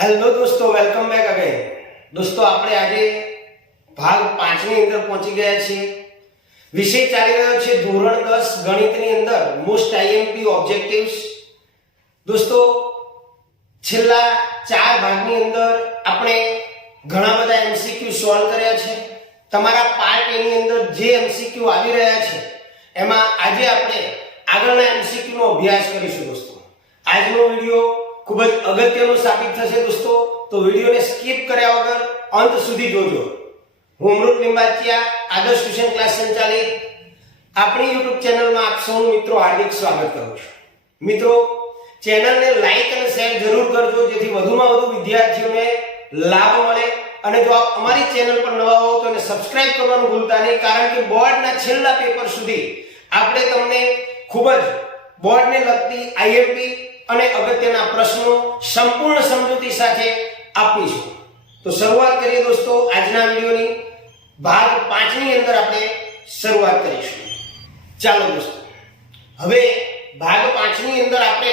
Hello દોસ્તો, welcome back again. દોસ્તો, આપણે આજે ભાગ 5 ની અંદર પહોંચી ગયા છીએ। વિષય ચાલી રહ્યો છે ધોરણ 10 ગણિતની અંદર મોસ્ટ આઈએમપી ઓબ્જેક્ટિવ્સ। દોસ્તો, છેલ્લા 4 ભાગની અંદર આપણે ઘણા બધા એમસીક્યુ સોલ્વ કર્યા છે। તમારા પાર્ટ એ ની અંદર જે એમસીક્યુ આવી રહ્યા છે એમાં આજે આપણે આગળના એમસીક્યુ નો અભ્યાસ કરીશું। દોસ્તો, આજનો વિડિયો ખૂબ જ અગત્યનો સાબિત થશે દોસ્તો, તો વિડિયોને સ્કીપ કર્યા વગર અંત સુધી જોજો। હું અમૃત લિંબાચિયા, આદર્શ ટ્યુશન ક્લાસ સંચાલિત, આપણી YouTube ચેનલમાં આપ સૌનું મિત્રો હાર્દિક સ્વાગત કરું છું। મિત્રો, ચેનલને લાઈક અને શેર જરૂર કરજો જેથી વધુમાં વધુ વિદ્યાર્થીઓને લાભ મળે। અને જો આપ અમારી ચેનલ પર નવા હો તો એને સબસ્ક્રાઇબ કરવાનું ભૂલતા નહીં, કારણ કે બોર્ડના છેલ્લા પેપર સુધી આપણે તમને ખૂબ જ બોર્ડને લગતી આઈએમપી અને અગત્યના પ્રશ્નો સંપૂર્ણ સમજૂતી સાથે આપીશું। તો શરૂઆત કરીએ દોસ્તો આજના વિડિયોની। ભાગ 5 ની અંદર આપણે શરૂઆત કરીશું। ચાલો દોસ્તો, હવે ભાગ 5 ની અંદર આપણે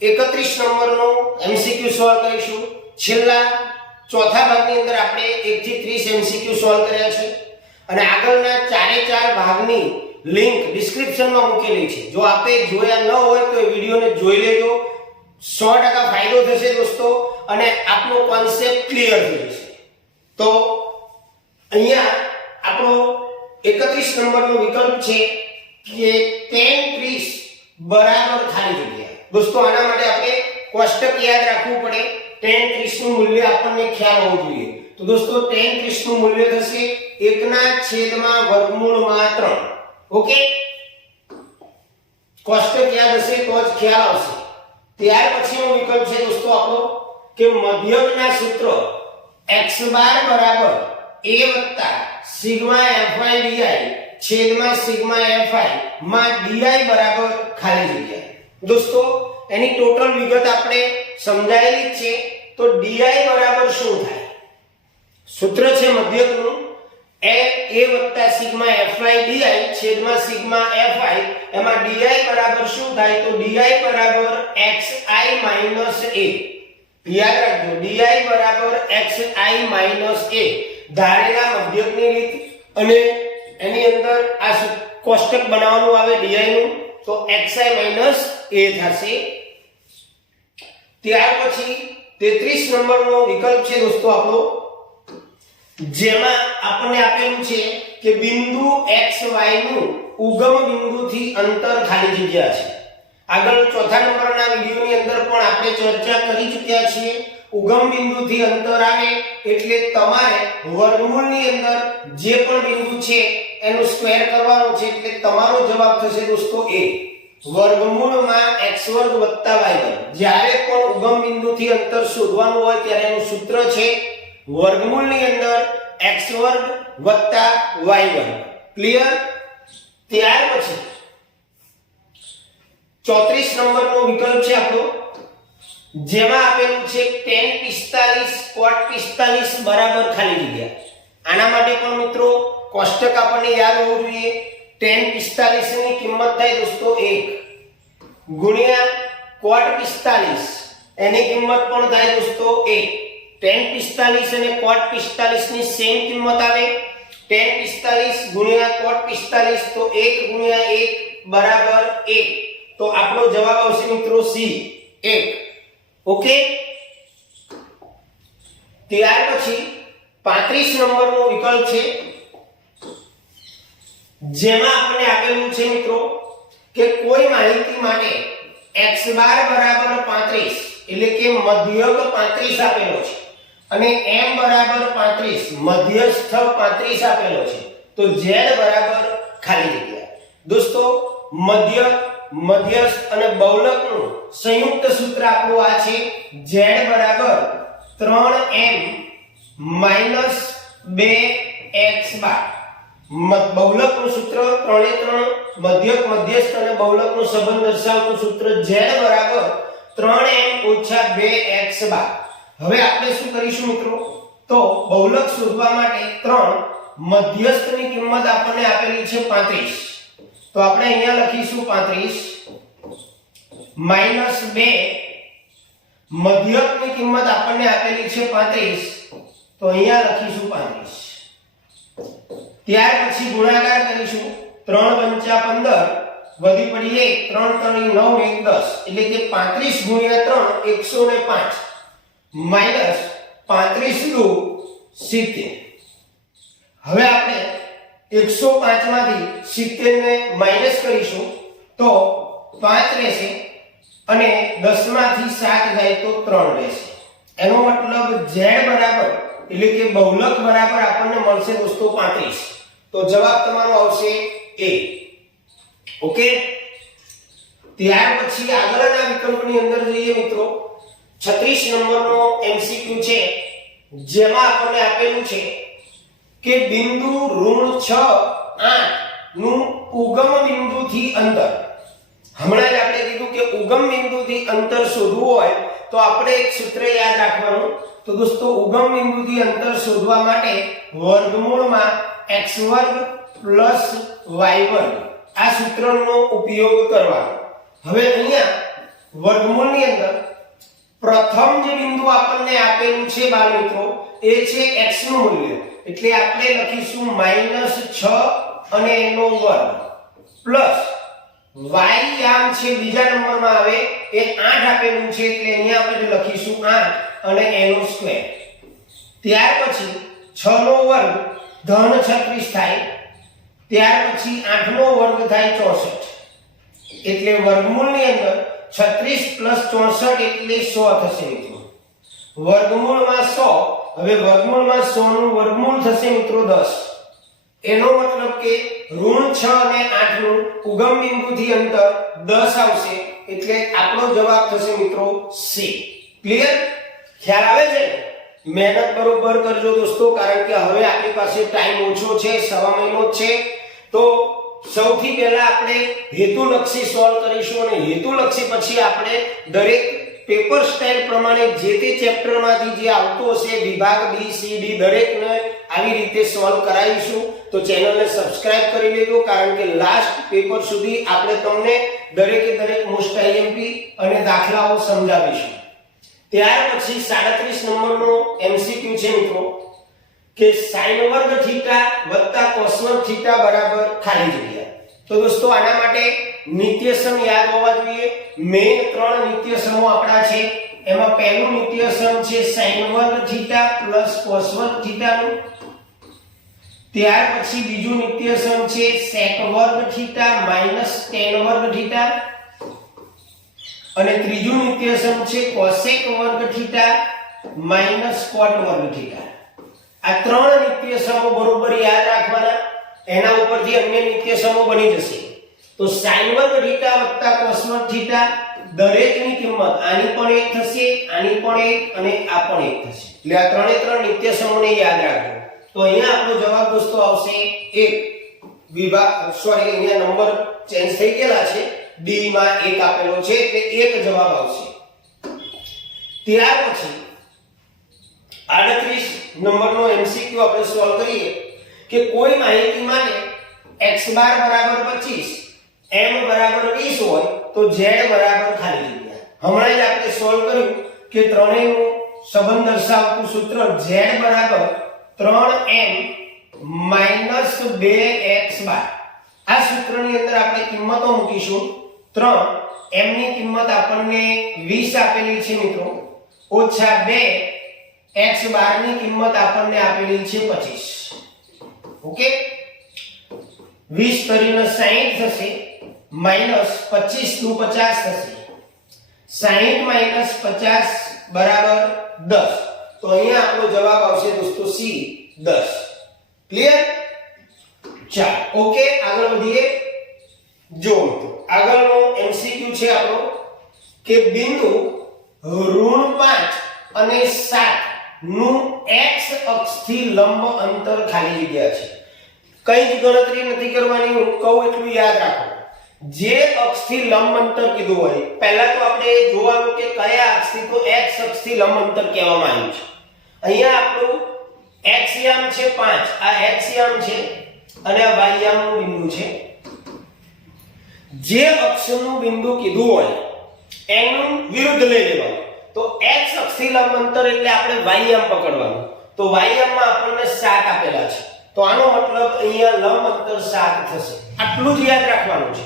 31 નંબરનો એમસીક્યુ સોલ્વ કરીશું। છેલ્લા ચોથા ભાગની અંદર આપણે 1 થી 30 એમસીક્યુ સોલ્વ કર્યા છે અને આગળના 4 ભાગની લિંક ડિસ્ક્રિપ્શનમાં મૂકેલી છે। જો આપે જોયા ન હોય તો એ વિડિયોને જોઈ લેજો, 100% ફાયદો થશે દોસ્તો અને આપનો કોન્સેપ્ટ ક્લિયર થઈ જશે। તો અહીંયા આપણો 31 નંબરનો વિકલ્પ છે કે tan 30 બરાબર ખાલી જગ્યા। દોસ્તો, આના માટે આપણે કોષ્ટક યાદ રાખવું પડે। tan 30 નું મૂલ્ય આપણને ખ્યાલ હોવું જોઈએ। તો દોસ્તો, tan 30 નું મૂલ્ય થશે 1/3। ઓકે, કોષ્ટક યાદ હશે તો જ ખ્યાલ આવશે। ત્યાર પછીનો વિકલ્પ છે દોસ્તો આપણો કે મધ્યકના સૂત્ર x બાર બરાબર a વત્તા સિગ્મા fi di છેદમાં સિગ્મા fi માં di બરાબર ખાલી જગ્યા। દોસ્તો, એની ટોટલ વિગત આપણે સમજાયેલી જ છે। તો di બરાબર શું થાય? સૂત્ર છે મધ્યકનું a વત્તા સિગ્મા fi di છેદમાં સિગ્મા fi, એમાં di બરાબર શું થાય? તો di બરાબર xi માઈનસ a। યાદ રાખજો, di બરાબર xi માઈનસ a ધારેલા મધ્યકની રીત, અને એની અંદર આ કોષ્ટક બનાવવાનું આવે di નું, તો xi માઈનસ a થશે। ત્યાર પછી 33 નંબરનો વિકલ્પ છે દોસ્તો આપણો, જેમાં આપણને આપેલું છે કે બિંદુ xy નું ઉગમ બિંદુથી અંતર ખાલી જગ્યા છે। આગળ ચોથા નંબરના વિડિયોની અંદર પણ આપણે ચર્ચા કરી ચૂક્યા છીએ। ઉગમ બિંદુથી અંતર આવે એટલે તમારે વર્ગમૂળની અંદર જે પણ બિંદુ છે એનું સ્ક્વેર કરવાનું છે, એટલે તમારો જવાબ થશે દોસ્તો a। વર્ગમૂળમાં x2 + y2। જ્યારે પણ ઉગમ બિંદુથી અંતર શોધવાનું હોય ત્યારે એનું સૂત્ર છે વર્ગમૂળની અંદર x2 + y2। ક્લિયર? ત્યાર પછી 34 નંબરનો વિકલ્પ છે આપણો, જેમાં આપેલું છે tan 45 cot 45 બરાબર ખાલી જગ્યા। આના માટે પણ મિત્રો કોષ્ટક આપણને યાદ હોવું જોઈએ। tan 45 ની કિંમત થાય દોસ્તો 1 ગુણ્યા cot 45, એની કિંમત પણ થાય દોસ્તો 1। tan 45 અને cot 45 ની સેમ કિંમત આવે। tan 45 ગુણ્યા cot 45 તો 1 ગુણ્યા 1 બરાબર 1। તો આપણો જવાબ આવશે મિત્રો C 1। ઓકે, ત્યાર પછી 35 નંબરનો વિકલ્પ છે, જેમાં આપણને આપેલું છે મિત્રો કે કોઈ માહિતી માટે x બાર બરાબર 35, એટલે કે મધ્યક 35 આપેલો છે અને m બરાબર 35, મધ્યસ્થ 35 આપેલો છે, તો z બરાબર ખાલી જગ્યા। દોસ્તો, મધ્યક, મધ્યસ્થ અને બહુલકનું સંયુક્ત સૂત્ર આપણું આ છે z બરાબર 3m માઈનસ 2x બાર। બહુલકનું સૂત્ર 3 એ 3, મધ્યક, મધ્યસ્થ અને બહુલકનો સંબંધ દર્શાવતું સૂત્ર z બરાબર 3m ઓછા 2x બાર। હવે આપણે શું કરીશું મિત્રો? તો બહુલક શોધવા માટે 3, મધ્યસ્થની કિંમત આપણને આપેલી છે 35, તો આપણે અહીંયા લખીશું 35 માઈનસ 2 મધ્યકની કિંમત આપણને આપેલી છે 35, તો અહીંયા લખીશું 35. ત્યાર પછી ગુણાકાર કરીશું, 3 પંચા 15, વધી પડી 1, 3 3 9 1 10, એટલે કે 35 ગુણ્યા 3 105 માઈનસ 35 દુ 70. હવે આપણે 105 માંથી 70 ને માઈનસ કરીશું તો 5 રહેશે અને 10 માંથી 7 જાય તો 3 રહેશે. એનો મતલબ z બરાબર એટલે કે બહુલક બરાબર આપણને મળશે દોસ્તો 35. તો જવાબ તમારો આવશે A. ઓકે. ત્યાર પછી આગળના વિકલ્પની અંદર જોઈએ મિત્રો, 36 નંબરનો MCQ છે, જેમાં આપણને આપેલું છે કે બિંદુ ઋણ 6 8 નું ઉગમ બિંદુથી અંતર. હમણાં જ આપણે કીધું કે ઉગમ બિંદુથી અંતર શોધવું હોય તો આપણે એક સૂત્ર યાદ રાખવાનું. તો દોસ્તો ઉગમ બિંદુથી અંતર શોધવા માટે વર્ગમૂળમાં x² + y² આ સૂત્રનો ઉપયોગ કરવાનો. હવે અહીંયા વર્ગમૂળની અંદર પ્રથમ જે બિંદુ આપણને આપેલું છે બાળ મિત્રો, એ છે x નું મૂલ્ય, એટલે આપણે લખીશું -6 અને એનો વર્ગ પ્લસ y આમ છે બીજા નંબરમાં આવે એ 8 આપેલું છે, એટલે અહીંયા આપણે લખીશું 8 અને એનો સ્ક્વેર. ત્યાર પછી 6 નો વર્ગ ધન 36 થાય, ત્યાર પછી 8 નો વર્ગ થાય 64, એટલે વર્ગમૂળની અંદર 36 + 64 એટલે 100 થશે મિત્રો. વર્ગમૂળમાં 100, હવે વર્ગમૂળમાં 100 નું વર્ગમૂળ થશે મિત્રો 10. એનો મતલબ કે ઋણ 6 અને 8 નું ઉગમ બિંદુથી અંતર 10 આવશે, એટલે આપણો જવાબ થશે મિત્રો C. ક્લિયર? ખ્યાલ આવે છે? મહેનત બરોબર કરજો દોસ્તો, કારણ કે હવે આપણી પાસે ટાઈમ ઓછો છે, સવા મહિનો જ છે. તો સૌથી પહેલા આપણે હેતુલક્ષી સોલ્વ કરીશું અને હેતુલક્ષી પછી આપણે દરેક પેપર સ્ટાઇલ પ્રમાણે જે તે ચેપ્ટરમાંથી જે આવતો હશે વિભાગ B C D દરેકને આવી રીતે સોલ્વ કરાવીશું. તો ચેનલને સબસ્ક્રાઇબ કરી લેજો, કારણ કે લાસ્ટ પેપર સુધી આપણે તમને દરેકે દરેક મોસ્ટ IMP અને દાખલાઓ સમજાવીશું. ત્યાર પછી 37 નંબરનો MCQ છે મિત્રો કે sin² θ + cos² θ બરાબર ખાલી જગ્યા. તો દોસ્તો આના માટે નિત્યસમ યાદ હોવા જોઈએ. મેઈન 3 નિત્યસમો આપણા છે, એમાં પહેલું નિત્યસમ છે sin² θ + cos² θ નું. ત્યાર પછી બીજું નિત્યસમ છે sec² θ - tan² θ, અને ત્રીજું નિત્યસમ છે cosec² θ - cot² θ. આ 3 નિત્યસમો બરોબર યાદ રાખવાના, એના ઉપરથી અન્ય નિત્યસમો બની જશે. તો sin² θ + cos² θ દરેકની કિંમત આની પણ 1 થશે, આની પણ 1 અને આ પણ 1 થશે. એટલે આ ત્રણે 3 નિત્યસમોને યાદ રાખજો. તો અહીંયા આપણો જવાબ દોસ્તો આવશે 1. વિભાગ સોરી અહીંયા નંબર ચેન્જ થઈ ગયેલા છે, D માં 1 આપેલો છે એટલે 1 જવાબ આવશે. ત્યાર પછી 38 નંબરનો MCQ આપણે સોલ્વ કરીએ કે કોઈ માહિતી માટે x બાર બરાબર 25, m બરાબર 20 હોય તો z બરાબર ખાલી જગ્યા. હમણાં જ આપણે સોલ્વ કર્યું કે ત્રણેયનું સંબંધ દર્શાવતું સૂત્ર z બરાબર 3m - 2x બાર. આ સૂત્રની અંદર આપણે કિંમતો મૂકીશું. 3 m ની કિંમત આપણને 20 આપેલી છે મિત્રો, ઓછા 2 x બાર ની કિંમત આપણને આપેલી છે 25. ઓકે, 20 તરીને 60 થશે, માઈનસ 25 નું 50 થશે. 60 - 50 બરાબર 10. તો અહીંયા આપણો જવાબ આવશે દોસ્તો C 10. ક્લિયર? ચાલો ઓકે, આગળ વધીએ. જો આગળનો MCQ છે આપણો કે બિંદુ ઋણ 5 અને 7 નું x અક્ષથી લંબ અંતર ખાલી જગ્યા છે. કઈ જ ગણતરી નથી કરવાની, હું કહું એટલું યાદ રાખો. જે અક્ષથી લંબ અંતર કીધું હોય, પહેલા તો આપણે જોવાનું કે કયા અક્ષથી, તો x અક્ષથી લંબ અંતર કહેવામાં આવ્યું છે. અહીંયા આપણું x યામ છે 5, આ x યામ છે અને આ y યામનું બિંદુ છે. જે અક્ષનું બિંદુ કીધું હોય એનું વિરુદ્ધ લઈ લેવાનું. તો x અક્ષથી લંબ અંતર એટલે આપણે y m પકડવાનું. તો y m માં આપણને 7 આપેલા છે. તો આનો મતલબ અહીંયા લંબ અંતર 7 થશે. આટલું જ યાદ રાખવાનું છે.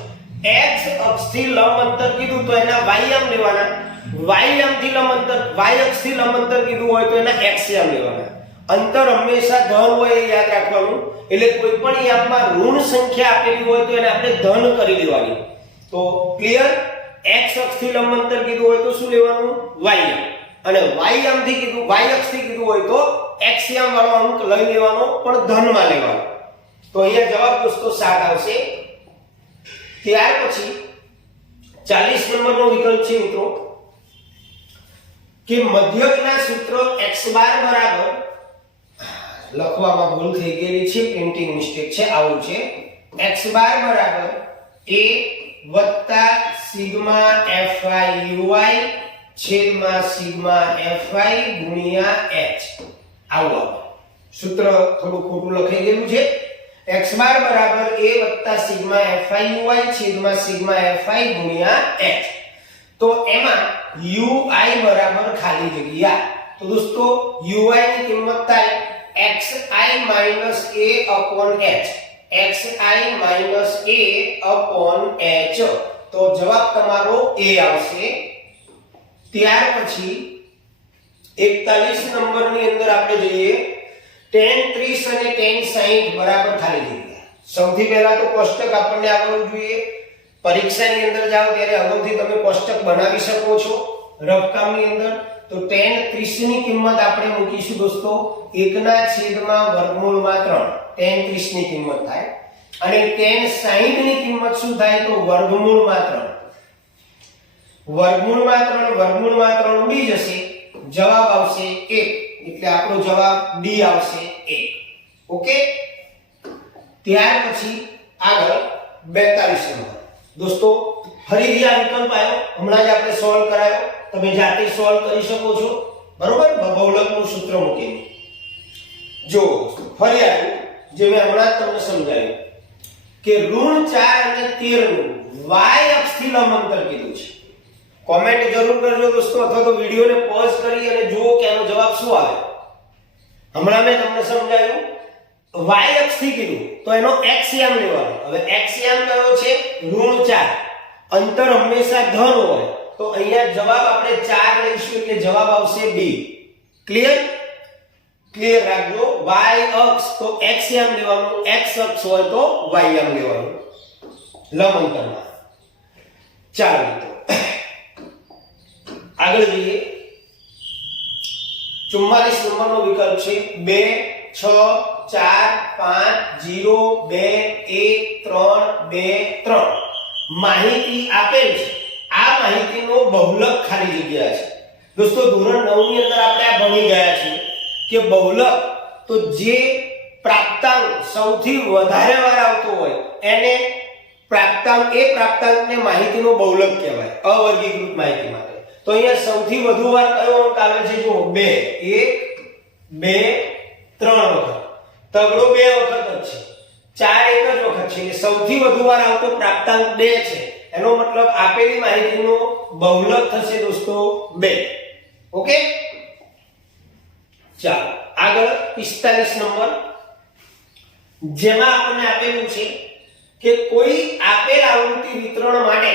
x અક્ષથી લંબ અંતર કીધું તો એના y m લેવાના. y m થી લંબ અંતર y અક્ષથી લંબ અંતર કીધું હોય તો એના x m લેવાના. અંતર હંમેશા ધન હોય એ યાદ રાખવાનું. એટલે કોઈ પણ યામમાં ઋણ સંખ્યા આપેલી હોય તો એને આપણે ધન કરી દેવાની. તો ક્લિયર? x અક્ષથી લંબ અંતર કીધું હોય તો શું લેવાનું? y m. અને y m થી કીધું y અક્ષથી કીધું હોય તો x m વાળો અંક લઈ લેવાનો પણ ધનમાં લેવાનો. તો અહીંયા જવાબ દોસ્તો 7 આવશે. ત્યાર પછી 40 નંબરનો વિકલ્પ છે મિત્રો કે મધ્યકના સૂત્ર x બાર બરાબર, લખવામાં ભૂલ થઈ ગયેલી છે, પ્રિન્ટિંગ મિસ્ટેક છે, આવું છે x બાર બરાબર a વત્તા સિગ્મા fi uy છેદમાં સિગ્મા fi ગુણ્યા h. આવું આવે. સૂત્ર થોડું ખોટું લખાઈ ગયેલું છે. x બાર બરાબર a વત્તા સિગ્મા fi uy છેદમાં સિગ્મા fi ગુણ્યા h. તો એમાં ui બરાબર ખાલી જગ્યા. તો દોસ્તો ui ની કિંમત થાય xi minus a upon h. xi minus a upon h. તો જવાબ તમારો a આવશે. ત્યાર પછી 41 નંબરની અંદર આપણે જોઈએ tan 30 અને tan 60 બરાબર ખાલી જગ્યા. સૌથી પહેલા તો કોષ્ટક આપણને આવડવું જોઈએ. પરીક્ષાની અંદર જાઓ ત્યારે અગાઉથી તમે કોષ્ટક બનાવી શકો છો રફ કામની અંદર. તો tan 30 ની કિંમત આપણે મૂકીશું દોસ્તો 1 ના છેદમાં વર્ગમૂળમાં 3. tan 30 ની કિંમત થાય. અને tan 60 ની કિંમત શું થાય? તો વર્ગમૂળમાં 3. વર્ગમૂળમાં 3 વર્ગમૂળમાં 3 ઉડી જશે. જવાબ આવશે 1. એટલે આપણો જવાબ ડી આવશે 1. ઓકે. ત્યાર પછી આગળ 42 નંબર. દોસ્તો ફરીથી આ વિકલ્પ આવ્યો, હમણાં જ આપણે સોલ્વ કરાયો. તમે જાતે સોલ્વ કરી શકો છો, બરોબર? બહુલકનું સૂત્ર મૂકીને. જો ફરી આવ્યું જે મેં હમણાં જ તમને સમજાવ્યું કે ઋણ 4 અને 13 નું y અક્ષથી લંબ અંતર કીધું છે. કોમેન્ટ જરૂર કરજો દોસ્તો, અથવા તો વિડિયોને પોઝ કરી અને જુઓ કે આનો જવાબ શું આવે. હમણાં મેં તમને સમજાવ્યું y અક્ષથી કીધું તો એનો xm લેવાનો. હવે xm કયો છે? ઋણ 4. અંતર હંમેશા ધન હોય તો અહીંયા જવાબ આપણે 4 લઈશું એટલે જવાબ આવશે b. ક્લિયર? ક્લિયર રાખજો. y અક્ષ તો xm લેવાનું, x અક્ષ હોય તો ym લેવાનું લંબ અંતરમાં. ચાલો મિત્રો આગળ જોઈએ. 44 નંબરનો વિકલ્પ છે 2 6 4 5 0 2 1 3 2 3. માહિતી આપેલ છે. આ માહિતીનો બહુલક ખાલી જગ્યા છે. દોસ્તો ધોરણ 9 ની અંદર આપણે આ ભણી ગયા છીએ કે બહુલક તો જે પ્રાપ્તાંક સૌથી વધારે વાર આવતો હોય એને પ્રાપ્તાંકને માહિતીનો બહુલક કહેવાય અવર્ગીકૃત માહિતી માટે. તો અહીંયા સૌથી વધુ વાર કયો અંક આવે છે? જો 2. 1 2 3 વખત. તગડો 2 વખત જ છે. 4 એક જ વખત છે. એટલે સૌથી વધુ વાર આવતો પ્રાપ્તાંક 2 છે. એનો મતલબ આપેલી માહિતીનો બહુલક થશે દોસ્તો 2. ઓકે. ચાલો આગળ 45 નંબર, જેમાં આપણને આપેલું છે કે કોઈ આપેલ આવૃત્તિ વિતરણ માટે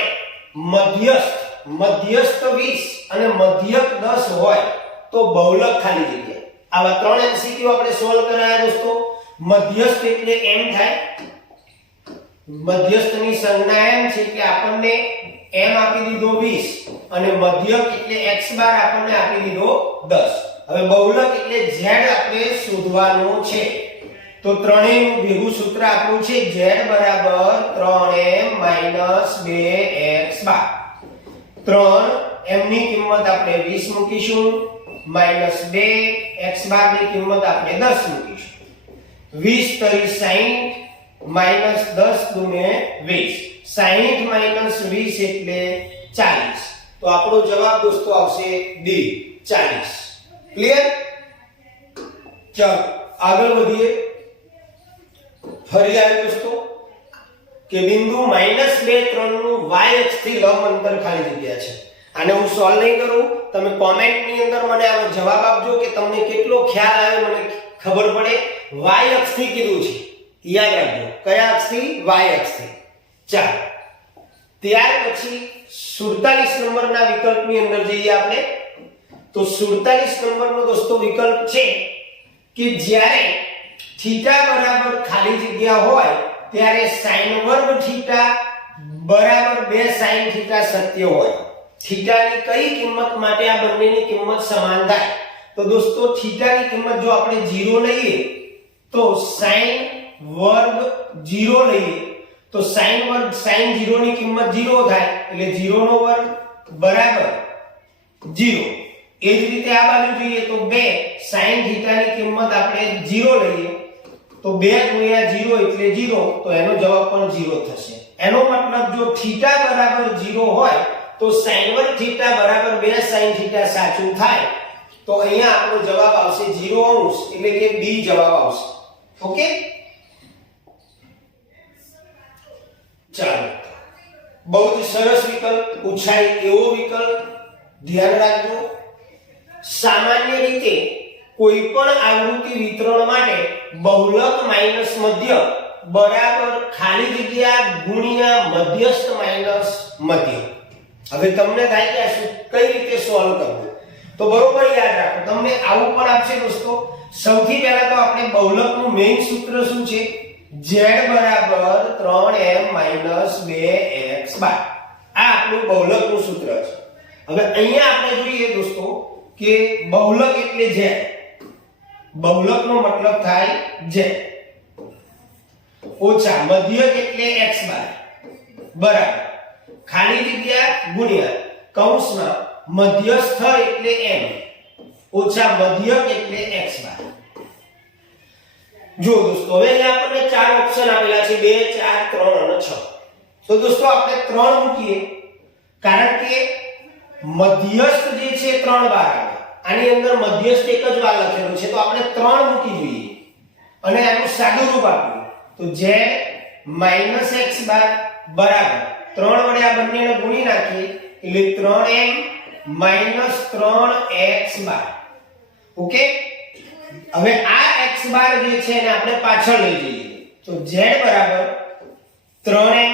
મધ્યસ્થ 20 અને મધ્યક 10 હોય તો બહુલક ખાલી જગ્યા. આવા 3 MCQ આપણે સોલ્વ કરાયા દોસ્તો. મધ્યસ્થ એટલે m થાય. મધ્યસ્થની સંજ્ઞા m છે કે આપણને m આપી દીધો 20 અને મધ્યક એટલે x બાર આપણને આપી દીધો 10. હવે બહુલક એટલે z આપણે શોધવાનું છે. તો ત્રણેયનું ભેગું સૂત્ર આપણું છે z બરાબર 3m - 2x બાર. 3 m ની કિંમત આપણે 20 મૂકીશું -2 x બાર ની કિંમત આપણે 10 મૂકીશું. 20 તરી 60 -10 ગુણે 20. 60 - 20 એટલે 40. તો આપણો જવાબ દોસ્તો આવશે ડી 40. ક્લિયર? ચાલો આગળ વધીએ. ફરી આવે દોસ્તો કે બિંદુ -2 3 નું y અક્ષથી લંબ અંતર ખાલી જગ્યા છે. આને હું સોલ્વ નહીં કરું, તમે કોમેન્ટની અંદર મને આનો જવાબ આપજો કે તમને કેટલો ખ્યાલ આવ્યો, મને ખબર પડે. y અક્ષથી કીધું છે, યાદ રાખજો. કયા અક્ષથી? y અક્ષથી. ચાલો, ત્યાર પછી 47 નંબરના વિકલ્પની અંદર જઈએ આપણે. તો 47 નંબરનો દોસ્તો વિકલ્પ છે કે જ્યારે થીટા બરાબર ખાલી જગ્યા હોય ત્યારે sin વર્ગ થીટા બરાબર 2 sin થીટા સત્ય હોય. થીટાની કઈ કિંમત માટે આ બંનેની કિંમત સમાન થાય? તો દોસ્તો થીટાની કિંમત જો આપણે 0 લઈએ તો sin વર્ગ 0 લઈએ તો sin વર્ગ sin 0 ની કિંમત 0 થાય એટલે 0 નો વર્ગ બરાબર 0. એ જ રીતે આ બાજુ જોઈએ તો 2 sin થીટાની કિંમત આપણે 0 લઈએ તો 2 ગુણ્યા 0 એટલે 0, તો એનો જવાબ પણ 0 થશે. એનો મતલબ જો થીટા બરાબર 0 હોય તો sin વર્ગ થીટા બરાબર 2 sin થીટા સાચું થાય. તો અહીંયા આપણો જવાબ આવશે 0 એટલે કે B જવાબ આવશે. ઓકે, ચાલો, બહુ જ સરસ વિકલ્પ પૂછાય એવો વિકલ્પ. ધ્યાન રાખજો, સામાન્ય રીતે કોઈ પણ આવૃત્તિ વિતરણ માટે બહુલક માઈનસ મધ્ય બરાબર ખાલી જગ્યા ગુણ્યા મધ્યસ્થ માઈનસ મધ્ય. હવે તમને થાય કે આ કઈ રીતે સોલ્વ કરવું, તો બરોબર યાદ રાખો. તમને આવું પણ આપશે દોસ્તો. સૌથી પહેલા તો આપણે બહુલકનું મેઈન સૂત્ર શું છે? z બરાબર 3m - 2x બાર. આ આપણું બહુલકનું સૂત્ર છે. હવે અહીંયા આપણે જોઈએ દોસ્તો કે બહુલક એટલે z. બહુલકનો મતલબ થાય z ઓછા મધ્યક એટલે x બાર બરાબર ખાલી જગ્યા ગુણ્યા કૌંસમાં મધ્યસ્થ એટલે m ઓછા મધ્યક એટલે x બાર. જો દોસ્તો હવે અહીંયા આપણને ચાર ઓપ્શન આપેલા છે 2 4 3 અને 6. તો દોસ્તો આપણે 3 મૂકીએ કારણ કે મધ્યસ્થ જે છે 3 બાર આવે. આની અંદર મધ્યસ્થ એક જ વાર લખેલું છે તો આપણે 3 મૂકી જોઈએ અને આનું સાદું રૂપ આપ્યું તો z - x બાર બરાબર 3 વડે આ બંનેને ગુણી નાખીએ એટલે 3m - 3x બાર. ઓકે, હવે આ x બાર જે છે એને આપણે પાછળ લઈ જઈએ તો z બરાબર 3m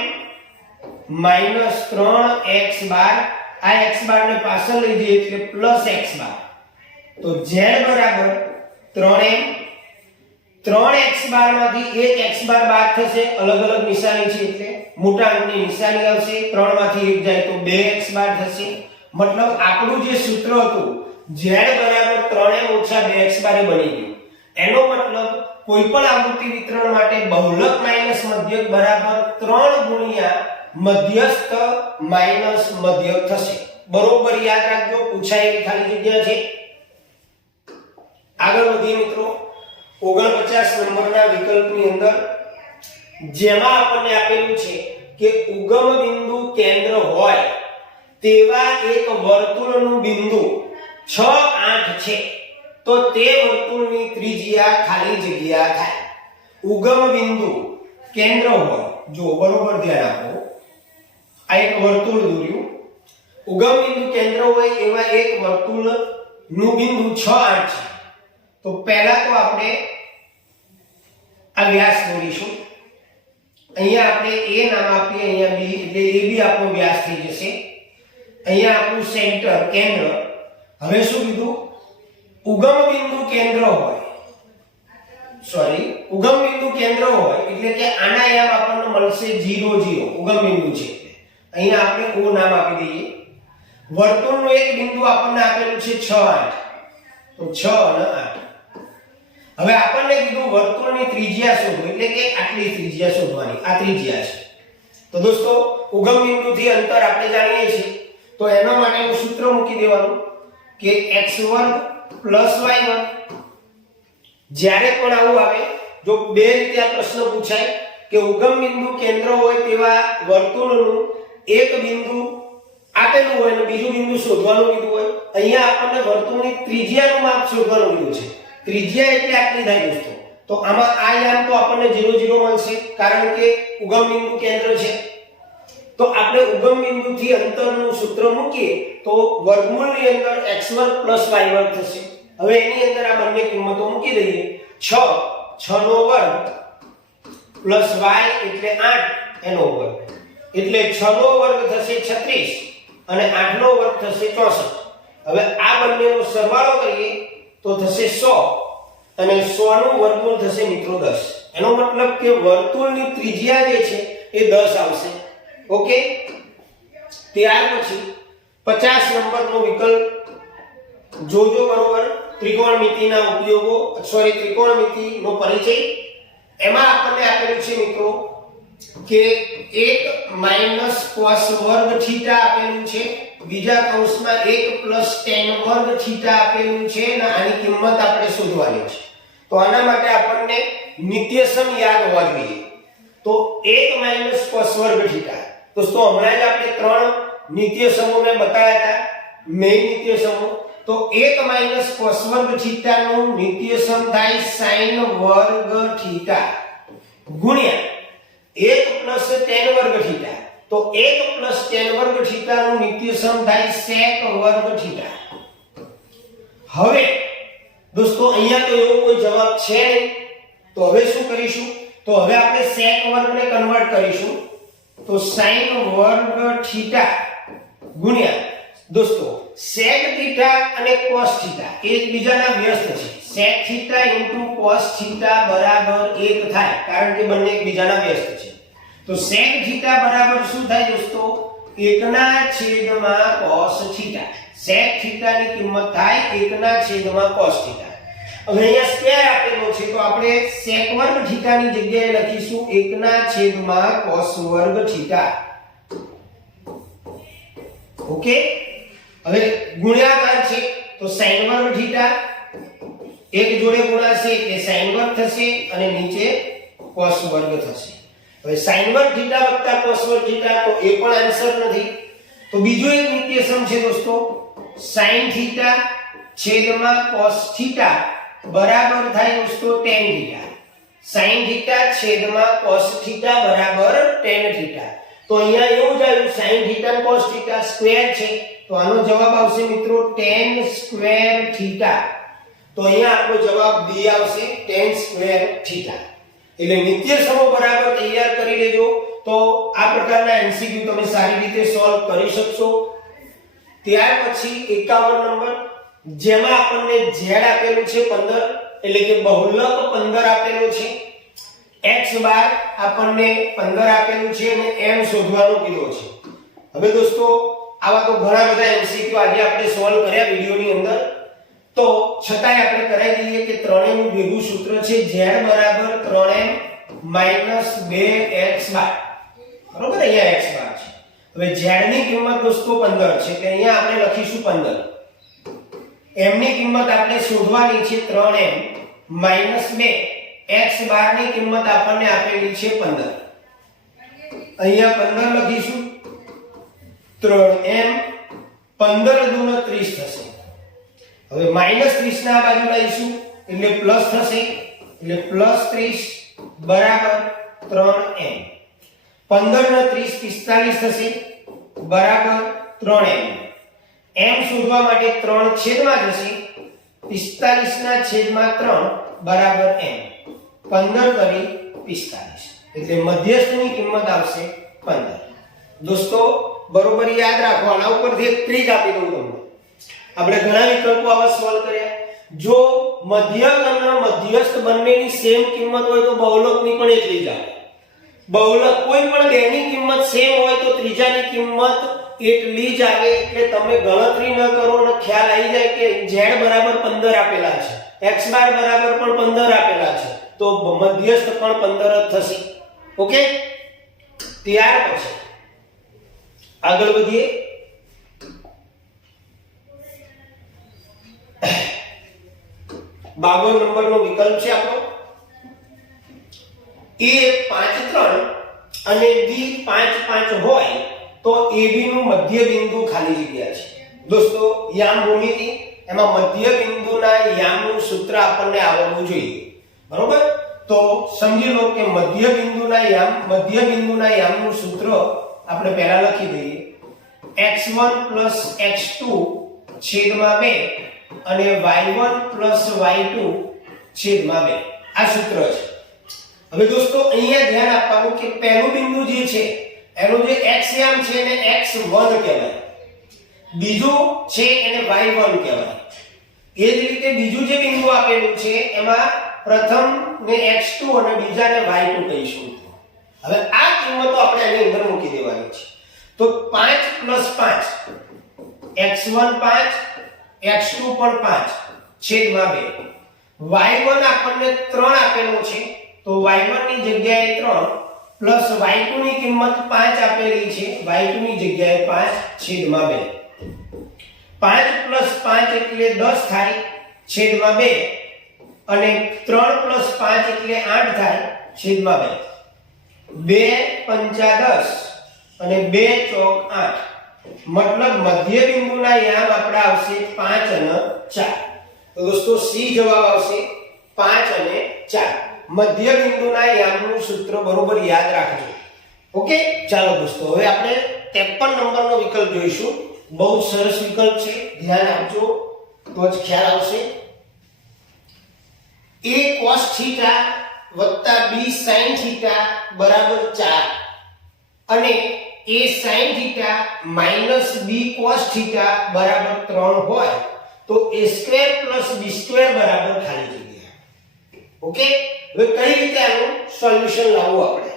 - 3x બાર. આ x બાર ને પાછળ લઈ જઈએ એટલે પ્લસ x બાર. તો z બરાબર 3m 3x બાર માંથી એક x બાર બાદ થશે, અલગ અલગ નિશાની છે એટલે મોટા અંકની નિશાની આવશે. 3 માંથી 1 જાય તો 2x બાર થશે. મતલબ આપણું જે સૂત્ર હતું z બરાબર 3m - 2x બાર એ બની ગયું. એનો મતલબ કોઈ પણ આવૃત્તિ વિતરણ માટે બહુલક માઈનસ મધ્યક બરાબર 3 ગુણ્યા મધ્યસ્થ માઈનસ મધ્યક થશે. બરોબર યાદ રાખજો, પૂછાય એવી ખાલી જગ્યા છે. આગળ વધીએ મિત્રો. 49 નંબરના વિકલ્પની અંદર જેમાં આપણને આપેલું છે કે ઉગમ બિંદુ કેન્દ્ર હોય તેવા એક વર્તુળનું બિંદુ 6 8 છે તો તે વર્તુળની ત્રિજ્યા ખાલી જગ્યા થાય. ઉગમ બિંદુ કેન્દ્ર હોય, જો બરોબર ધ્યાન આપો, આ એક વર્તુળ દોર્યું. ઉગમ બિંદુ કેન્દ્ર હોય એવા એક વર્તુળનું બિંદુ 6 8 છે. તો પહેલા તો આપણે આ વ્યાસ દોરીશું. અહીંયા આપણે a નામ આપીએ, અહીંયા b એટલે a b આપણો વ્યાસ થઈ જશે. અહીંયા આપણું સેન્ટર કેન્દ્ર. હવે શું કીધું? ઉગમ બિંદુ કેન્દ્ર હોય, ઉગમ બિંદુ કેન્દ્ર હોય એટલે કે આના યામ આપણને મળશે 0 0. ઉગમ બિંદુ છે અહીંયા આપણે o નામ આપી દઈએ. વર્તુળનું એક બિંદુ આપણને આપેલું છે 6 8, તો 6 અને 8. હવે આપણને કીધું વર્તુળની ત્રિજ્યા શોધો એટલે કે આટલી ત્રિજ્યા શોધવાની. આ ત્રિજ્યા છે. તો દોસ્તો ઉગમ બિંદુથી અંતર આપણે જાણીએ છીએ તો એના માટેનું સૂત્ર મૂકી દેવાનું કે x2 + y1. જ્યારે પણ આવું આવે, જો બે રીતે આ પ્રશ્ન પૂછાય કે ઉગમ બિંદુ કેન્દ્ર હોય તેવા વર્તુળનું એક બિંદુ આપેલું હોય અને બીજું બિંદુ શોધવાનું કીધું હોય, અહીંયા આપણને વર્તુળની ત્રિજ્યાનું માપ શોધવાનું કીધું છે. ત્રિજ્યા એટલે આટલી થાય દોસ્તો. તો આમાં આ યામ તો આપણને 0 0 મળશે કારણ કે ઉગમ બિંદુ કેન્દ્ર છે. તો આપણે ઉગમ બિંદુથી અંતરનું સૂત્ર મૂકીએ તો વર્ગમૂળની અંદર x2 + y2 થશે. હવે એની અંદર આ બંને કિંમતો મૂકી દઈએ. 6 નો વર્ગ પ્લસ y એટલે 8 એનો વર્ગ, એટલે 6 નો વર્ગ થશે 36 અને 8 નો વર્ગ થશે 64. હવે આ બંનેનો સરવાળો કરીએ તો થશે 100 અને 100 નું વર્ગમૂળ થશે મિત્રો 10. એનો મતલબ કે વર્તુળની ત્રિજ્યા જે છે એ 10 આવશે. ઓકે, ત્યાર પછી 50 નંબરનો વિકલ્પ જોજો બરોબર. ત્રિકોણમિતિના ઉપયોગો ત્રિકોણમિતિનો પરિચય. એમાં આપણને આપેલું છે મિત્રો કે 1 - cos વર્ગ θ આપેલું છે, બીજા કૌંસમાં 1 + tan વર્ગ θ આપેલું છે અને આની કિંમત આપણે શોધવાની છે. તો આના માટે આપણને નિત્યસમ યાદ હોવા જોઈએ. તો 1 - cos વર્ગ θ. દોસ્તો હમણાં જ આપણે 3 નિત્યસમો મેં બતાવ્યા હતા, મેઇન નિત્યસમો. તો 1 - cos વર્ગ θ નું નિત્યસમ થાય sin વર્ગ θ ગુણ્યા 1 + tan વર્ગ θ. તો 1 + tan વર્ગ θ નું નિત્યસમ થાય sec વર્ગ θ. હવે દોસ્તો અહીંયા તો એવો કોઈ જવાબ છે નહીં, તો હવે શું કરીશું? તો હવે આપણે sec વર્ગને કન્વર્ટ કરીશું. તો sin વર્ગ θ ગુણ્યા દોસ્તો sec θ અને cos θ એકબીજાના વ્યસ્ત છે. sec θ * cos θ બરાબર 1 થાય, કારણ કે બંને એકબીજાના વ્યસ્ત છે. તો sec θ બરાબર શું થાય દોસ્તો? 1/cos θ. sec θ ની કિંમત થાય 1/cos θ. હવે અહીંયા સ્ક્વેર આપેલો છે તો આપણે sec વર્ગ θ ની જગ્યાએ લખીશું 1/cos વર્ગ θ. ઓકે, હવે ગુણ્યાકાર છે તો sin વર્ગ θ એક જોડે ગુણાશે એટલે sin વર્ગ થશે અને નીચે cos વર્ગ થશે. હવે sin વર્ગ θ + cos વર્ગ θ તો એ પણ આન્સર નથી. તો બીજો એક નિત્યસમ છે દોસ્તો sin θ / cos θ બરાબર થાય દોસ્તો tan θ. sin θ / cos θ બરાબર tan θ. તો અહીંયા એવું જ આવ્યું sin θ અને cos θ સ્ક્વેર છે, તો આનો જવાબ આવશે મિત્રો tan સ્ક્વેર θ. તો અહીંયા આપણો જવાબ B આવશે tan સ્ક્વેર θ. એટલે નિત્યસમો બરાબર તૈયાર કરી લેજો, તો આ પ્રકારના MCQ તમે સારી રીતે સોલ્વ કરી શકશો. ત્યાર પછી 51 નંબર, જેમાં આપણને z આપેલું છે 15, એટલે કે બહુલક 15 આપેલું છે. x બાર આપણને 15 આપેલું છે અને m શોધવાનું કીધું છે. હવે દોસ્તો આવા તો ઘણા બધા MCQ આજે આપણે સોલ્વ કર્યા વિડિયોની અંદર, તો છતાંય આપણે કરાવી દઈએ કે ત્રણેયનું ભેગું સૂત્ર છે z બરાબર 3m - 2x બાર. બરોબર, અહીંયા x બાર છે. હવે z ની કિંમત દોસ્તો 15 છે, એટલે અહીંયા આપણે લખીશું 15. m ની કિંમત આપણે શોધવાની છે 3m - 2. x બાર ની કિંમત આપણને આપેલી છે 15. અહીંયા 15 લખીશું. 3m 15 દુ 30 થશે. હવે -30 ના બાજુ લઈશું એટલે પ્લસ થશે, એટલે +30 બરાબર 3m. 15 ને 30 45 થશે બરાબર 3m. m શોધવા માટે 3 છેદમાં જશે, 45 ના છેદમાં 3 બરાબર m. 15 કરી 45, એટલે મધ્યસ્થની કિંમત આવશે 15. દોસ્તો બરોબર યાદ રાખો, આના ઉપરથી એક ટ્રીક આપી દઉં તમને. આપણે ઘણા વિકલ્પો આવા સોલ્વ કર્યા. જો મધ્યક અને મધ્યસ્થ બંનેની સેમ કિંમત હોય તો બહુલકની પણ એટલી જ આવે. બહુલક કોઈ પણ બેની કિંમત સેમ હોય તો ત્રીજાની કિંમત એટલી જ આવે. એટલે તમે ગણતરી ન કરો અને ખ્યાલ આવી જાય કે z બરાબર 15 આપેલા છે, x બાર બરાબર પણ 15 આપેલા છે, તો મધ્યસ્થ પણ 15 જ થશે. ઓકે, ત્યાર પછી આગળ વધીએ. બાવન નંબરનો વિકલ્પ છે આપણો. a 5 3 અને b 5 5 હોય તો AB નું મધ્ય બિંદુ ખાલી જગ્યા છે. દોસ્તો યામ ભૂમિતિ, એમાં મધ્ય બિંદુના યામનું સૂત્ર આપણને આવડવું જોઈએ. બરોબર, તો સમજી લો કે મધ્ય બિંદુના યામનું સૂત્ર આપણે પહેલા લખી દઈએ x1 + x2 છેદમાં 2 અને y1 + y2 છેદમાં 2 આ સૂત્ર છે. હવે દોસ્તો અહીંયા ધ્યાન આપવાનું કે પહેલું બિંદુ જે છે એનો જે x યામ છે એને x1 કહેવાય, બીજું છે એને y1 કહેવાય. એ જ રીતે બીજું જે બિંદુ આપેલું છે એમાં પ્રથમ ને x2 અને બીજાને y2 કહીશું. હવે આ કિંમતો આપણે આની અંદર મૂકી દેવાની છે. તો 5 + 5 x1 5 x2 પણ 5 છેદમાં 2 y1 આપણને 3 આપેલો છે તો y1 ની જગ્યાએ 3 પ્લસ y2 ની કિંમત 5 આપેલી છે, y2 ની જગ્યાએ 5 છેદમાં 2. 5 + 5 એટલે 10 થાય છેદમાં 2 અને 3 + 5 એટલે 8 થાય છેદમાં 2. 2 × 5 = 10 અને 2 × 8 મતલબ મધ્ય બિંદુના યામ આપડા આવશે 5 અને 4. તો દોસ્તો સી જવાબ આવશે 5 અને 4. મધ્ય બિંદુના યામનું સૂત્ર બરોબર યાદ રાખજો. ઓકે, ચાલો દોસ્તો હવે આપણે 53 નંબરનો વિકલ્પ જોઈશું. બહુ સરસ વિકલ્પ છે, ધ્યાન આપજો તો જ ખ્યાલ આવશે. a cos θ + b sin θ = 4 અને a sin θ - b cos θ = 3 હોય તો a² + b² = ખાલી જગ્યા. ઓકે, હવે કઈ રીતે આનું સોલ્યુશન લાવવું આપણે?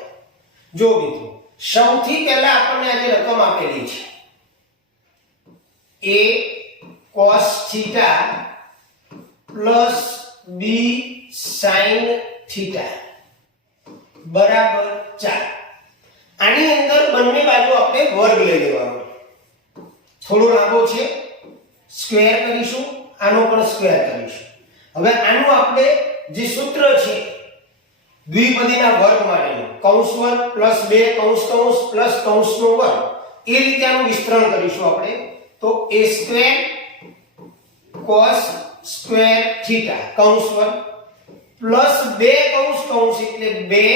જો મિત્રો, સૌથી પહેલા આપણને આ જે રકમ આપેલી છે a cos θ + b sin θ = 4. આની અંદર બંને બાજુ આપણે વર્ગ લઈ લેવાનો. થોડો લાંબો છે, સ્ક્વેર કરીશું, આનો પણ સ્ક્વેર કરીશું. હવે આનું આપણે જે સૂત્ર છે દ્વિપદીના વર્ગ માટેનું કૌંસ વર્ગ + 2 કૌંસ કૌંસ પ્લસ કૌંસનો વર્ગ, એ રીતે આનું વિસ્તરણ કરીશું આપણે. તો a² cos² θ કૌંસ વર્ગ પ્લસ 2 કૌંસ કૌંસ એટલે 2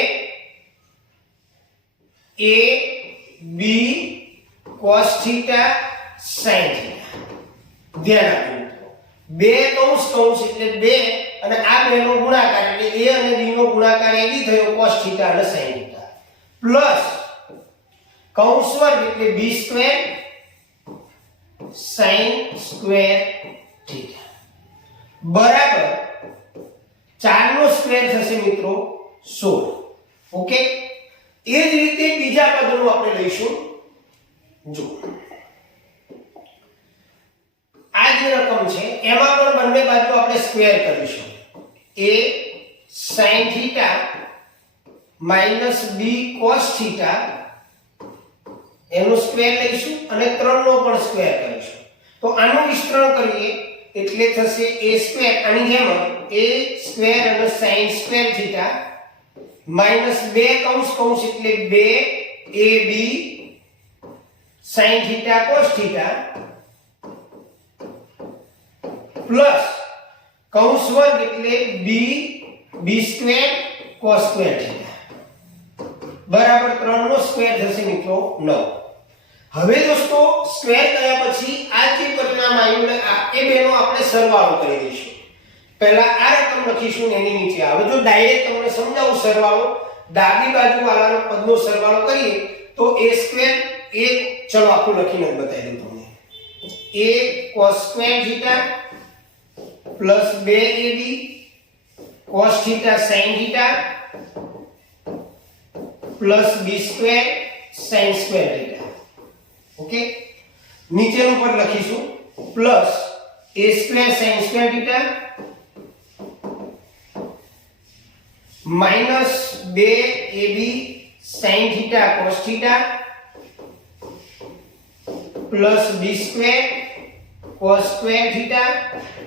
a b cos θ sin θ. ધ્યાન આપજો, 2 કૌંસ કૌંસ એટલે 2 અને આ બેનો ગુણાકાર એટલે a અને b નો ગુણાકાર એ બી થયો cos θ અને sin θ પ્લસ કૌંસ વર્ગ એટલે b² sin² θ બરાબર 4 નો સ્ક્વેર થશે મિત્રો 16. ઓકે, એ જ રીતે બીજા પદનું આપણે લઈશું. જો આ જે રકમ છે એમાં પણ બંને બાજુ આપણે સ્ક્વેર કરીશું. a sin θ - b cos θ એનો સ્ક્વેર લઈશું અને 3 નો પણ સ્ક્વેર કરીશું. તો આનું વિસ્તરણ કરીએ એટલે થશે a² આની જેમ a² અને sin² θ માઈનસ 2 કૌંસ કૌંસ એટલે 2ab sin θ cos θ પ્લસ કૌંસ વર્ગ એટલે b² cos² θ બરાબર 3 નો સ્ક્વેર થશે મિત્રો 9. હવે દોસ્તો સ્ક્વેર કર્યા પછી આ જે પરિણામ આવ્યું ને આ એ બેનો આપણે સરવાળો કરી દઈશું. પહેલા આ રકમ લખીશું એની નીચે. હવે જો ડાયરેક્ટ તમને સમજાવું સરવાળો, ડાબી બાજુ વાળાનો પદનો સરવાળો કરીએ તો a² એ ચલો આખું લખીને બતાવી દઉં તમને. a cos² θ plus 2ab cos θ sin θ plus b² sin² θ. Okay, નીચેનું પદ લખીશું plus a² sin² θ minus 2ab sin θ cos θ plus b² cos² θ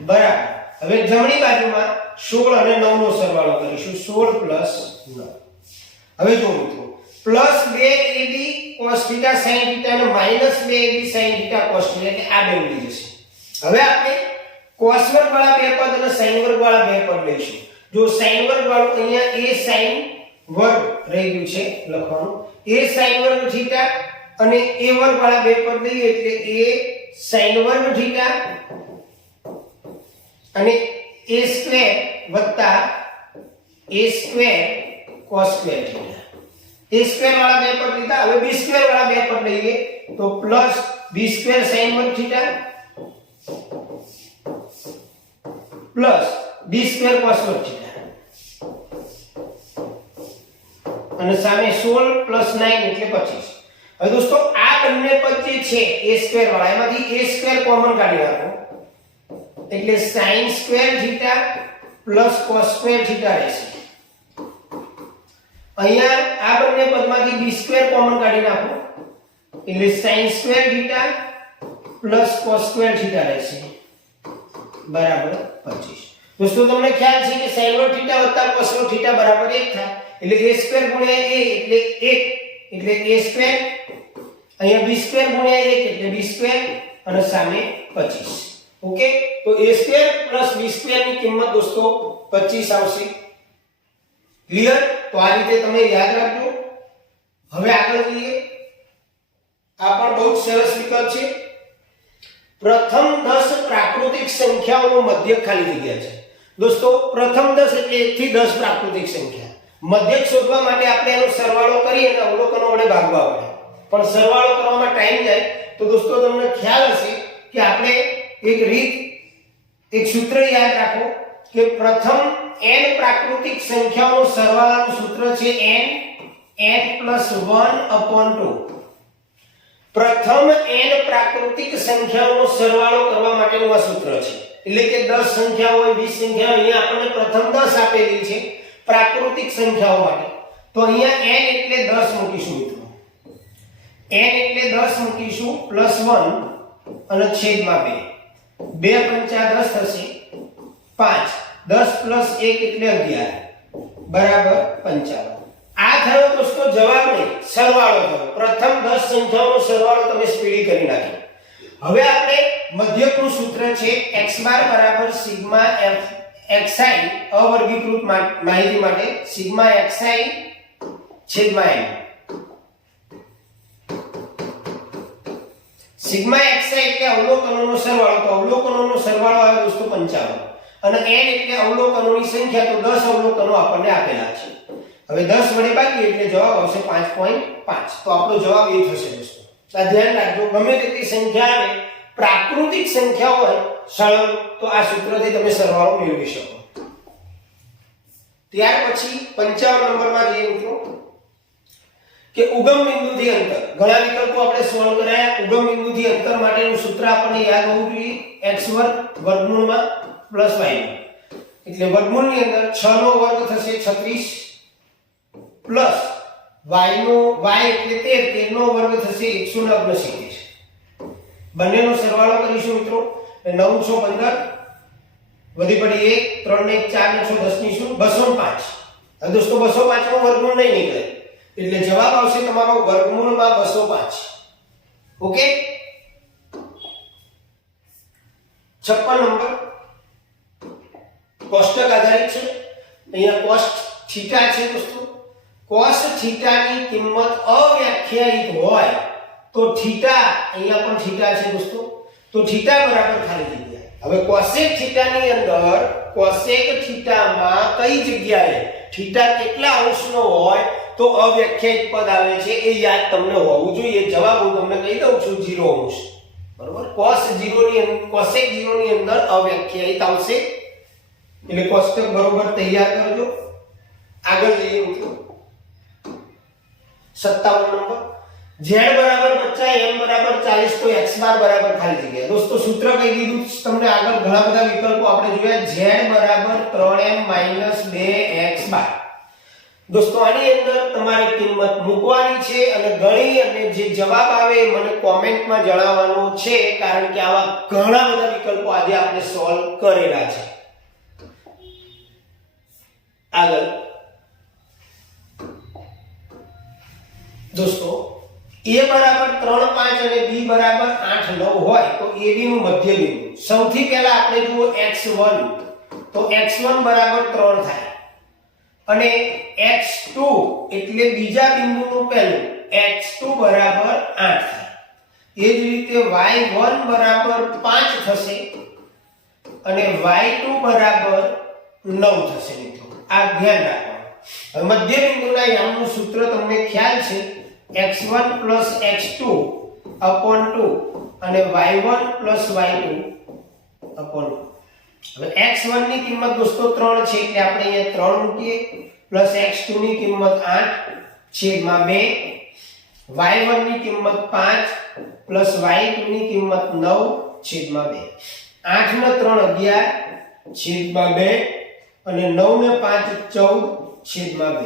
બરાબર. હવે જમણી બાજુમાં 16 અને 9 નો સરવાળો કરીશું. 16 પ્લસ 9. હવે જો મિત્રો પ્લસ 2ab cos θ sin θ અને માઈનસ 2ab sin θ cos θ એટલે આ બે ઉડી જશે. હવે આપણે cos વર્ગ વાળા બે પદ અને sin વર્ગ વાળા બે પદ લઈશું. જો sin વર્ગ વાળું અહીંયા a sin વર્ગ રહી ગયું છે લખવાનું. a sin વર્ગ θ અને a વર્ગ વાળા બે પદ લઈએ એટલે a sin વર્ગ થીટા અને a સ્ક્વેર વત્તા a square cos square theta. a square વાળા બે પદ લીધા. હવે b સ્ક્વેર વાળા બે પદ લઈએ તો પ્લસ b સ્ક્વેર sin વર્ગ theta plus b square cos વર્ગ થીટા અને સામે 16 પ્લસ 9 એટલે 25. હવે દોસ્તો આ બંને પદ જે છે a સ્ક્વેર વાળા એમાંથી a સ્ક્વેર કોમન કાઢી નાખો એટલે sin square theta plus cos square theta રહેશે. અહીંયા આ બંને પદમાંથી b સ્ક્વેર કોમન કાઢી નાખો એટલે sin square theta plus cos square theta રહેશે બરાબર 25. દોસ્તો તમને ખ્યાલ છે કે sin વર્ગ થીટા વત્તા cos વર્ગ થીટા બરાબર 1 થાય એટલે a સ્ક્વેર ગુણ્યા a એટલે 1 એટલે a સ્ક્વેર અહીંયા b સ્ક્વેર ગુણ્યા 1 એટલે b સ્ક્વેર અને સામે 25. ઓકે તો a square plus b square ની કિંમત દોસ્તો 25 આવશે. ક્લિયર? તો આ રીતે તમે યાદ રાખજો. હવે આગળ જોઈએ. આ પણ બહુ સરસ વિકલ્પ છે. પ્રથમ 10 પ્રાકૃતિક સંખ્યાઓનો મધ્યક ખાલી જગ્યા છે. દોસ્તો પ્રથમ 10 એટલે 1 થી 10 પ્રાકૃતિક સંખ્યા. મધ્યક શોધવા માટે આપણે એનો સરવાળો કરી અને અવલોકનો વડે ભાગવા પડે. પણ સરવાળો કરવામાં ટાઈમ જાય તો દોસ્તો તમને ખ્યાલ હશે કે આપણે એક સૂત્ર યાદ રાખો કે પ્રથમ n પ્રાકૃતિક સંખ્યાઓનો સરવાળાનું સૂત્ર છે n + 1/2. પ્રથમ n પ્રાકૃતિક સંખ્યાઓનો સરવાળો કરવા માટેનું આ સૂત્ર છે. એટલે કે 10 સંખ્યા હોય 20 સંખ્યા અહીંયા આપણને પ્રથમ 10 આપેલી છે પ્રાકૃતિક સંખ્યાઓ માટે. તો અહીંયા n એટલે 10 મૂકીશું મિત્રો. n એટલે 10 મૂકીશું +1 અને છેદમાં 2 2 × 5 10 થશે 5 10 + 1 એટલે 11 બરાબર 55. આ થયો દોસ્તો જવાબ નહીં, સરવાળો થયો. પ્રથમ 10 સંખ્યાઓનો સરવાળો તમે સ્પીડી કરી નાખી. હવે આપણે મધ્યકનું સૂત્ર છે x બાર બરાબર સિગ્મા f xi અવર્ગીકૃત માહિતી માટે સિગ્મા xi છેદમાં n. સિગ્મા xi એટલે અવલોકનોનો સરવાળો. તો અવલોકનોનો સરવાળો આવે દોસ્તો 55 અને n એટલે અવલોકનોની સંખ્યા. તો 10 અવલોકનો આપણને આપેલા છે. હવે 10 વડે ભાગીએ એટલે જવાબ આવશે 5.5. તો આપણો જવાબ એ થશે દોસ્તો. આ ધ્યાન રાખજો. ગમે તેટલી સંખ્યા આવે પ્રાકૃતિક સંખ્યા હોય સળંગ તો આ સૂત્રથી તમે સરવાળો મેળવી શકો. ત્યાર પછી 55 નંબરમાં જઈએ મિત્રો કે ઉગમ બિંદુથી અંતર. ઘણા વિકલ્પો આપણે સોલ્વ કરાયા. ઉગમ બિંદુથી અંતર માટેનું સૂત્ર આપણને યાદ હોવું જોઈએ. x વર્ગ વર્ગમૂળમાં પ્લસ y એટલે વર્ગમૂળની અંદર 6 નો વર્ગ થશે 36 પ્લસ y નો y એટલે 13 નો વર્ગ થશે 169. બંનેનો સરવાળો કરીશું મિત્રો. 9 × 15 વધી પડી 1 3 ને 4 ને 6 10 ની શું 205. હવે દોસ્તો 205 નો વર્ગમૂળ નહીં નીકળે એટલે જવાબ આવશે તમારો વર્ગમૂળમાં 205. ઓકે 56 નંબર કોષ્ટક આધારિત છે. અહીંયા cos થીટા છે દોસ્તો. cos થીટા ની કિંમત અવ્યાખ્યાયિત હોય તો થીટા અહીંયા પણ થીટા છે દોસ્તો. તો થીટા બરાબર ખાલી જગ્યા. હવે cosec થીટા ની અંદર cosec થીટામાં કઈ જગ્યાએ થીટા કેટલા અંશનો હોય તો અવ્યાખ્યાયિત પદ આવે છે એ યાદ તમને હોવું જોઈએ. જવાબ હું તમને કહી દઉં છું 0 અંશ. બરોબર cosec 0 ની અંદર અવ્યાખ્યાયિત આવશે એટલે કોષ્ટક બરોબર તૈયાર કરજો. આગળ જઈએ મિત્રો 57 નંબર z બરાબર 50 m બરાબર 40 તો x બાર બરાબર ખાલી જગ્યા. દોસ્તો સૂત્ર કહી દીધું તમને. આગળ ઘણા બધા વિકલ્પો આપણે જોયા. z બરાબર 3m - 2x બાર. દોસ્તો આની અંદર તમારે કિંમત મૂકવાની છે અને ગણી અને જે જવાબ આવે એ મને કોમેન્ટમાં જણાવવાનો છે કારણ કે આવા ઘણા બધા વિકલ્પો આજે આપણે સોલ્વ કરેલા છે. આગળ દોસ્તો a બરાબર 3 5 અને b બરાબર 8 9 હોય તો ab નું મધ્ય બિંદુ. સૌથી પહેલા આપણે જુઓ x1 તો x1 બરાબર 3 થાય અને x2 એટલે બીજા બિંદુનું પહેલું x2 બરાબર 8 થાય. એ જ રીતે y1 બરાબર 5 થશે અને y2 બરાબર 9 થશે મિત્રો. આ ધ્યાન રાખવાનું. મધ્ય બિંદુના યામનું સૂત્ર તમને ખ્યાલ છે x1 x2 upon 2 અને y1 y2 upon 2. હવે x1 ની કિંમત દોસ્તો 3 છે એટલે આપણે અહીંયા 3 મૂકીએ પ્લસ x2 ની કિંમત 8 છેદમાં 2, y1 ની કિંમત 5 પ્લસ y2 ની કિંમત 9 છેદમાં 2. 8 ને 3 11 છેદમાં 2 અને 9 ને 5 14 છેદમાં 2.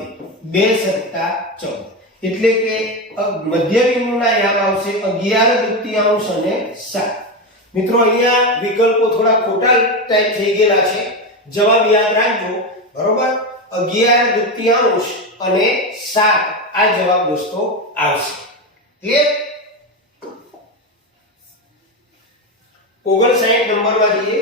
2 સત્તા 14 એટલે કે મધ્ય બિંદુના યામ આવશે 11/2 અને 7. મિત્રો અહીંયા વિકલ્પો થોડા ખોટા ટાઈપ થઈ ગયેલા છે. જવાબ યાદ રાખજો બરોબર. 11/2 અને 7 આ જવાબ દોસ્તો આવશે. ક્લિયર? 59 નંબરમાં જઈએ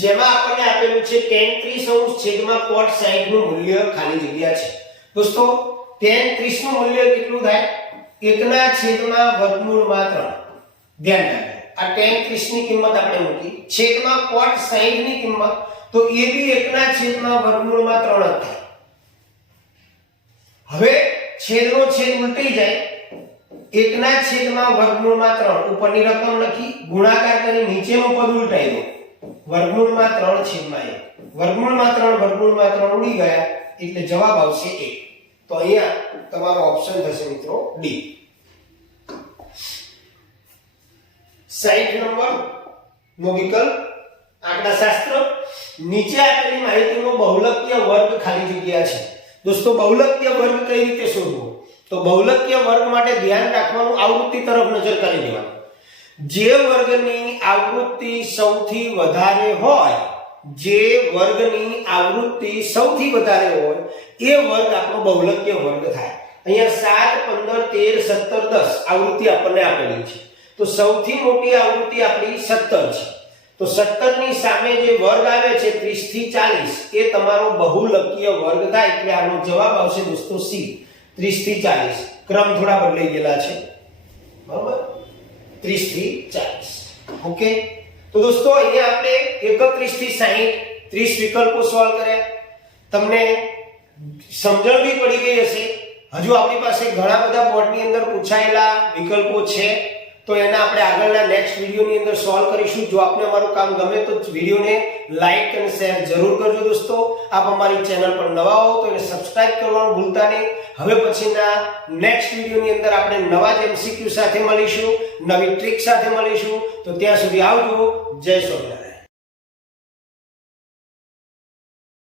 જેમાં આપણને આપેલું છે tan 30° છેદમાં cot 60 નું મૂલ્ય ખાલી જગ્યા છે. દોસ્તો tan 30 નું મૂલ્ય કેટલું થાય? 1/√3. ધ્યાન રાખજો આ tan 30 ની કિંમત આપણે મૂકી છેદમાં cot 60 ની કિંમત તો એ બી 1/√3 જ થાય. હવે છેદનો છેદ ઉલટી જાય 1/√3 ઉપરની રકમ લખી ગુણાકાર કરી નીચેનું પદ ઉલટાઈ દો √3 છેદમાં 1 √3 ઉડી ગયા એટલે જવાબ આવશે 1. તો અહીંયા તમારો ઓપ્શન થશે મિત્રો ડી. 60 નંબર નો વિકલ્પ આંકડાશાસ્ત્ર. નીચે આપેલી માહિતીનો બહુલકીય વર્ગ ખાલી જગ્યા છે. દોસ્તો બહુલકીય વર્ગ કઈ રીતે શોધવો? તો બહુલકીય વર્ગ માટે ધ્યાન રાખવાનું આવૃત્તિ તરફ નજર કરી દેવાનું. જે વર્ગની આવૃત્તિ સૌથી વધારે હોય એ વર્ગ આપણો બહુલકીય વર્ગ થાય. અહીંયા 7 15 13 17 10 આવૃત્તિ આપણને આપેલી છે. તો સૌથી મોટી આવૃત્તિ આપણી 17 છે. તો 17 ની સામે જે વર્ગ આવે છે 30 થી 40 એ તમારો બહુલકીય વર્ગ થાય એટલે આનો જવાબ આવશે દોસ્તો સી 30 થી 40. ક્રમ થોડા બદલાઈ ગયેલા છે બરાબર 30 થી 40. ઓકે. તો દોસ્તો અહીંયા આપણે 31 થી 60 30 વિકલ્પો સોલ્વ કર્યા. તમને સમજણ બી પડી ગઈ હશે. હજુ આપણી પાસે ઘણા બધા બોર્ડની અંદર પૂછાયેલા વિકલ્પો છે તો એના આપણે આગળના નેક્સ્ટ વિડિયોની અંદર સોલ્વ કરીશું. જો આપને અમારું કામ ગમે તો વિડિયોને લાઈક અને શેર જરૂર કરજો દોસ્તો. આપ અમારી ચેનલ પર નવા હો તો એને સબસ્ક્રાઇબ કરવાનું ભૂલતા નહીં. હવે પછીના નેક્સ્ટ વિડિયોની અંદર આપણે નવા જ MCQ સાથે મળીશું, નવી ટ્રીક સાથે મળીશું. તો ત્યાં સુધી આવજો. જય સ્વામિનારાયણ.